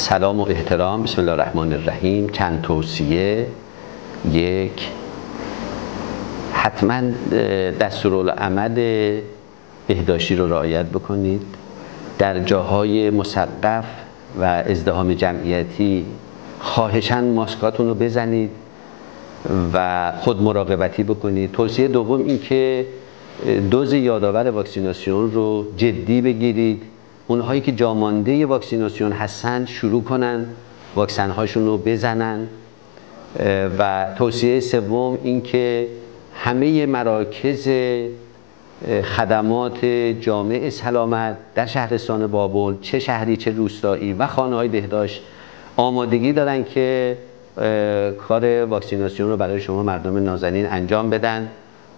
سلام و احترام. بسم الله الرحمن الرحیم. چند توصیه. یک، حتما دستورالعمل بهداشتی رو رعایت بکنید. در جاهای مسقف و ازدحام جمعیتی خواهشاً ماسکاتون رو بزنید و خود مراقبتی بکنید. توصیه دوم این که دوز یادآور واکسیناسیون رو جدی بگیرید. اونهایی که جامانده واکسیناسیون هستن شروع کنن واکسن هاشون رو بزنن. و توصیه سوم این که همه مراکز خدمات جامع سلامت در شهرستان بابل، چه شهری چه روستایی، و خانه‌های بهداشت آمادگی دارن که کار واکسیناسیون رو برای شما مردم نازنین انجام بدن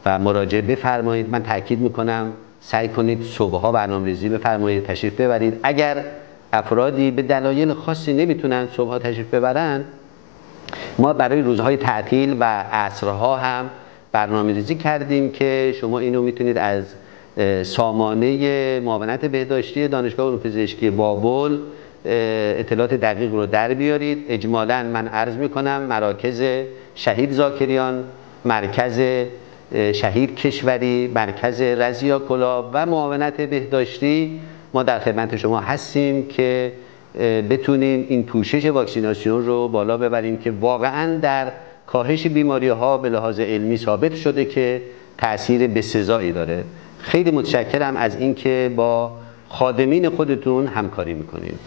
و مراجعه بفرمایید. من تاکید میکنم سعی کنید صبحها برنامه‌ریزی بفرمایید، تشریف ببرید. اگر افرادی به دلایل خاصی نمیتونن صبحها تشریف ببرن، ما برای روزهای تعطیل و عصرها هم برنامه‌ریزی کردیم که شما اینو میتونید از سامانه معاونت بهداشتی دانشگاه علوم پزشکی بابل اطلاعات دقیق رو در بیارید. اجمالاً من عرض میکنم مراکز شهید زاکریان، مرکز شهید کشوری، مرکز رضیا کلاب و معاونت بهداشتی ما در خدمت شما هستیم که بتونیم این پوشش واکسیناسیون رو بالا ببریم که واقعاً در کاهش بیماری‌ها به لحاظ علمی ثابت شده که تأثیر بسزایی داره. خیلی متشکرم از اینکه با خادمین خودتون همکاری میکنید.